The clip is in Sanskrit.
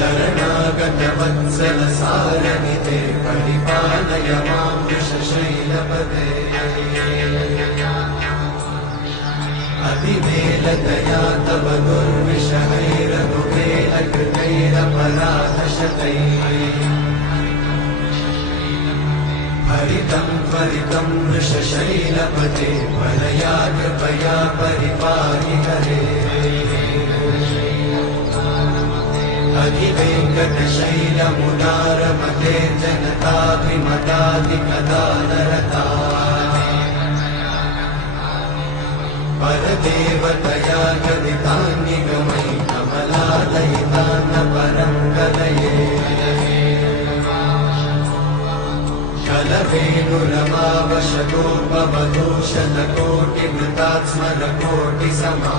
शरणागतवत्सल सारनिते परिपालय मां वृषशैलपते अतिवेलतया तव दुर्विषहैरनुवेलकृतैरपराधशतैः हरितं त्वरितं वृषशैलपते वरया कृपया परिपाहि हरे अधिवेङ्कटशैलमुदारमते जनताभिमताधिकदानरता परदेवतया गदितान्निगमयि कमलादयितान्न परं गदये कलवेणुरमावशतोपवधूषणकोटिमृतात् स्मरकोटिसमा